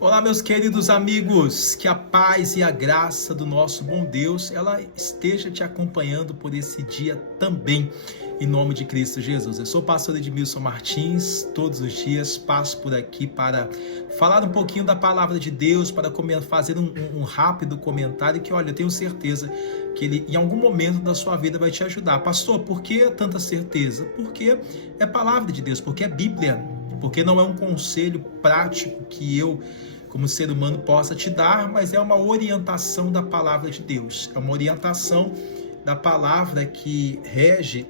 Olá, meus queridos amigos, que a paz e a graça do nosso bom Deus, ela esteja te acompanhando por esse dia também, em nome de Cristo Jesus. Eu sou o pastor Edmilson Martins, todos os dias passo por aqui para falar um pouquinho da palavra de Deus, para fazer um rápido comentário que, olha, eu tenho certeza que ele em algum momento da sua vida vai te ajudar. Pastor, por que tanta certeza? Porque é palavra de Deus, porque é Bíblia, porque não é um conselho prático que eu, como ser humano, possa te dar, mas é uma orientação da palavra de Deus, é uma orientação da palavra que rege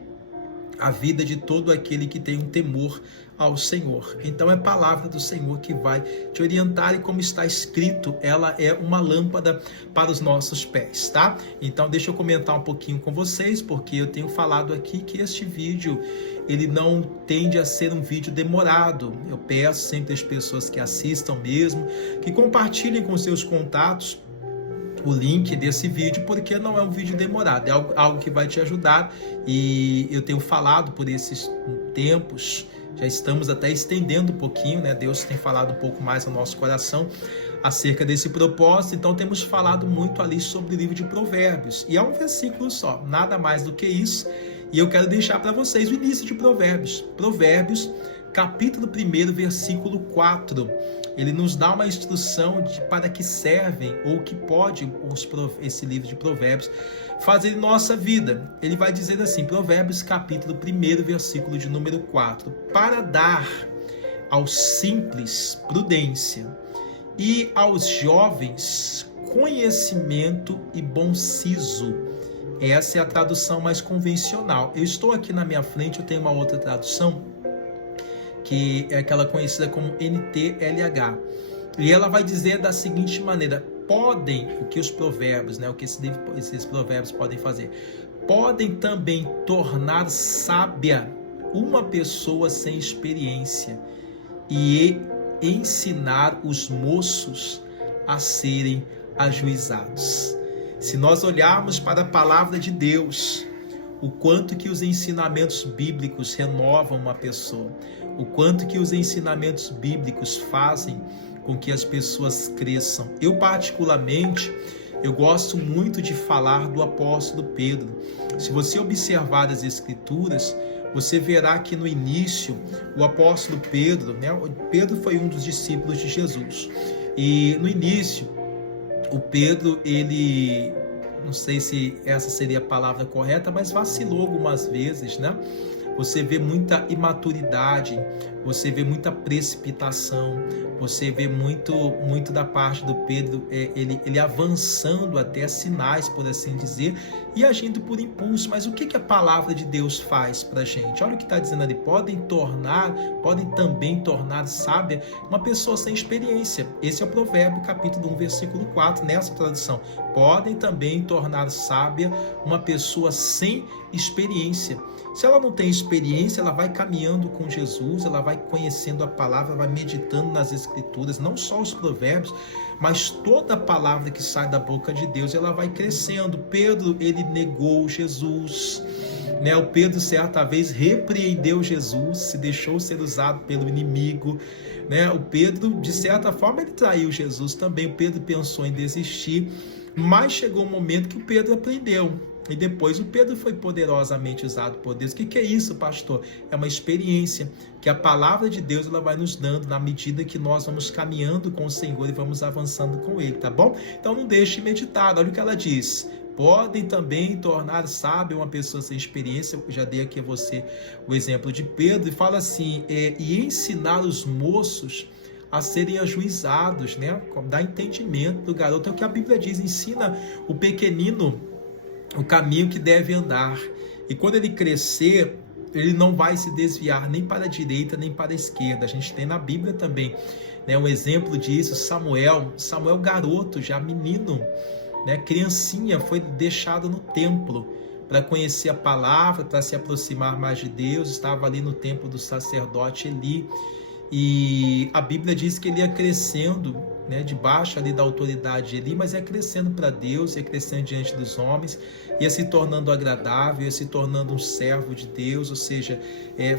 a vida de todo aquele que tem um temor ao Senhor. Então é a palavra do Senhor que vai te orientar, e como está escrito, ela é uma lâmpada para os nossos pés, tá? Então deixa eu comentar um pouquinho com vocês, porque eu tenho falado aqui que este vídeo, ele não tende a ser um vídeo demorado. Eu peço sempre às pessoas que assistam mesmo, que compartilhem com seus contatos o link desse vídeo, porque não é um vídeo demorado, é algo que vai te ajudar. E eu tenho falado por esses tempos, já estamos até estendendo um pouquinho, né? Deus tem falado um pouco mais no nosso coração acerca desse propósito. Então temos falado muito ali sobre o livro de Provérbios, e é um versículo só, nada mais do que isso. E eu quero deixar para vocês o início de Provérbios. Provérbios, capítulo 1, versículo 4. Ele nos dá uma instrução para que servem, ou que pode esse livro de Provérbios fazer em nossa vida. Ele vai dizer assim, Provérbios capítulo 1, versículo de número 4. Para dar aos simples prudência, e aos jovens conhecimento e bom siso. Essa é a tradução mais convencional. Eu estou aqui na minha frente, eu tenho uma outra tradução, que é aquela conhecida como NTLH. E ela vai dizer da seguinte maneira: podem, o que os provérbios, né, o que esses provérbios podem fazer? Podem também tornar sábia uma pessoa sem experiência, e ensinar os moços a serem ajuizados. Se nós olharmos para a palavra de Deus, o quanto que os ensinamentos bíblicos renovam uma pessoa, o quanto que os ensinamentos bíblicos fazem com que as pessoas cresçam. Eu particularmente, eu gosto muito de falar do apóstolo Pedro. Se você observar as escrituras, você verá que no início, o apóstolo Pedro, né, Pedro foi um dos discípulos de Jesus, e no início, o Pedro, ele, não sei se essa seria a palavra correta, mas vacilou algumas vezes, né? Você vê muita imaturidade, você vê muita precipitação, você vê muito da parte do Pedro, ele avançando até sinais, por assim dizer, e agindo por impulso. Mas o que a palavra de Deus faz para a gente? Olha o que está dizendo ali: podem também tornar sábia uma pessoa sem experiência. Esse é o Provérbio capítulo 1, versículo 4, nessa tradução. Podem também tornar sábia uma pessoa sem experiência. Se ela não tem experiência, ela vai caminhando com Jesus, ela vai conhecendo a palavra, vai meditando nas escrituras, não só os provérbios, mas toda a palavra que sai da boca de Deus, ela vai crescendo. Pedro, ele negou Jesus, né? O Pedro certa vez repreendeu Jesus, se deixou ser usado pelo inimigo, né? O Pedro, de certa forma, ele traiu Jesus também. O Pedro pensou em desistir, mas chegou um momento que o Pedro aprendeu. E depois o Pedro foi poderosamente usado por Deus. O que é isso, pastor? É uma experiência que a palavra de Deus ela vai nos dando na medida que nós vamos caminhando com o Senhor e vamos avançando com Ele, tá bom? Então não deixe de meditar. Olha o que ela diz: podem também tornar sábia uma pessoa sem experiência. Eu já dei aqui a você o exemplo de Pedro, e fala assim, e ensinar os moços a serem ajuizados, né? Dá entendimento do garoto. É o que a Bíblia diz: ensina o pequenino o caminho que deve andar, e quando ele crescer, ele não vai se desviar nem para a direita nem para a esquerda. A gente tem na Bíblia também, né, um exemplo disso. Samuel garoto, já menino, né, criancinha, foi deixado no templo para conhecer a palavra, para se aproximar mais de Deus. Estava ali no templo do sacerdote Eli, e a Bíblia diz que ele ia crescendo né, debaixo ali da autoridade ali, mas ia crescendo para Deus, ia crescendo diante dos homens, ia se tornando agradável, ia se tornando um servo de Deus, ou seja,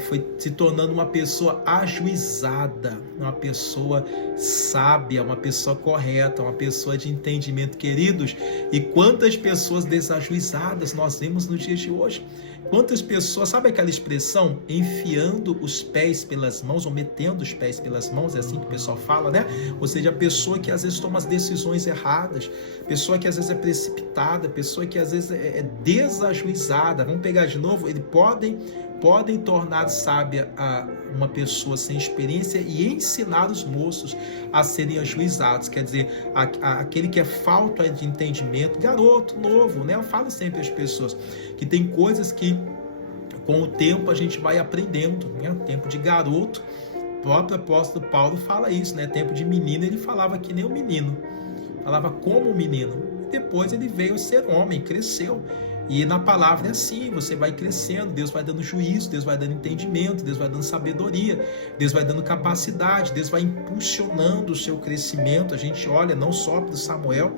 foi se tornando uma pessoa ajuizada, uma pessoa sábia, uma pessoa correta, uma pessoa de entendimento, queridos. E quantas pessoas desajuizadas nós vemos nos dias de hoje? Quantas pessoas, sabe aquela expressão, enfiando os pés pelas mãos, ou metendo os pés pelas mãos, é assim que o pessoal fala, né? Ou seja, a pessoa que às vezes toma as decisões erradas, pessoa que às vezes é precipitada, pessoa que às vezes é desajuizada. Vamos pegar de novo, eles podem tornar sábia uma pessoa sem experiência e ensinar os moços a serem ajuizados. Quer dizer, aquele que é falta de entendimento, garoto, novo, né? Eu falo sempre às pessoas que tem coisas que com o tempo a gente vai aprendendo, né? Tempo de garoto, o próprio apóstolo Paulo fala isso, né? Tempo de menino, ele falava que nem um menino, falava como um menino. Depois ele veio a ser homem, cresceu. E na palavra é assim, você vai crescendo, Deus vai dando juízo, Deus vai dando entendimento, Deus vai dando sabedoria, Deus vai dando capacidade, Deus vai impulsionando o seu crescimento. A gente olha não só para o Samuel,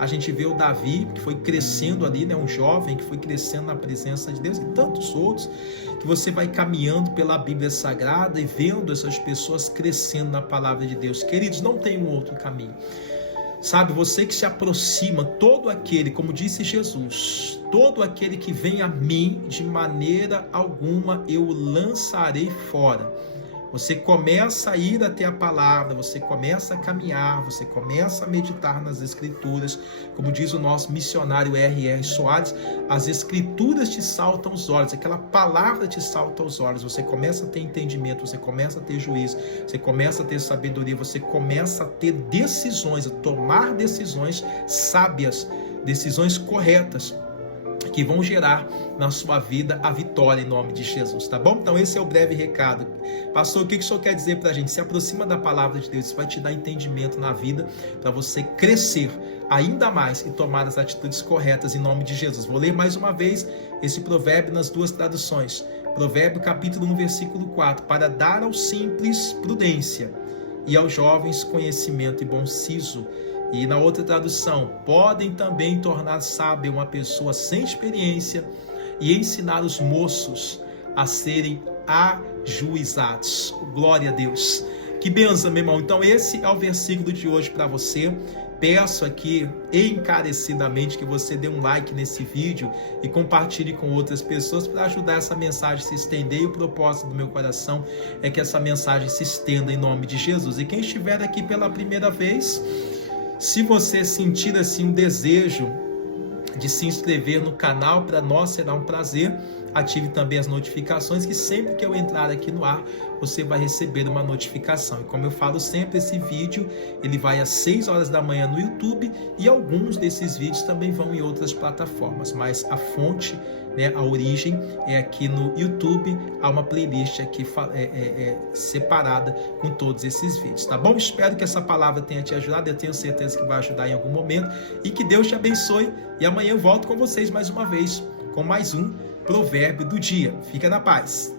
a gente vê o Davi, que foi crescendo ali, né, um jovem que foi crescendo na presença de Deus, e tantos outros, que você vai caminhando pela Bíblia Sagrada e vendo essas pessoas crescendo na palavra de Deus. Queridos, não tem um outro caminho. Sabe, você que se aproxima, todo aquele, como disse Jesus, todo aquele que vem a mim, de maneira alguma eu o lançarei fora. Você começa a ir até a palavra, você começa a caminhar, você começa a meditar nas escrituras, como diz o nosso missionário R.R. Soares, as escrituras te saltam aos olhos, aquela palavra te salta aos olhos, você começa a ter entendimento, você começa a ter juízo, você começa a ter sabedoria, você começa a ter decisões, a tomar decisões sábias, decisões corretas, que vão gerar na sua vida a vitória em nome de Jesus, tá bom? Então esse é o breve recado. Pastor, o que o senhor quer dizer pra gente? Se aproxima da palavra de Deus, isso vai te dar entendimento na vida, para você crescer ainda mais e tomar as atitudes corretas em nome de Jesus. Vou ler mais uma vez esse provérbio nas duas traduções. Provérbio capítulo 1, versículo 4. Para dar aos simples prudência e aos jovens conhecimento e bom siso. E na outra tradução, podem também tornar sábia uma pessoa sem experiência e ensinar os moços a serem ajuizados. Glória a Deus. Que bênção, meu irmão. Então esse é o versículo de hoje para você. Peço aqui encarecidamente que você dê um like nesse vídeo e compartilhe com outras pessoas para ajudar essa mensagem a se estender. E o propósito do meu coração é que essa mensagem se estenda em nome de Jesus. E quem estiver aqui pela primeira vez, se você sentir assim um desejo de se inscrever no canal, para nós será um prazer. Ative também as notificações, que sempre que eu entrar aqui no ar, você vai receber uma notificação. E como eu falo sempre, esse vídeo ele vai às 6 horas da manhã no YouTube, e alguns desses vídeos também vão em outras plataformas, mas a fonte, né, a origem é aqui no YouTube. Há uma playlist aqui separada com todos esses vídeos, tá bom? Espero que essa palavra tenha te ajudado, eu tenho certeza que vai ajudar em algum momento, e que Deus te abençoe, e amanhã eu volto com vocês mais uma vez, com mais um provérbio do dia. Fica na paz.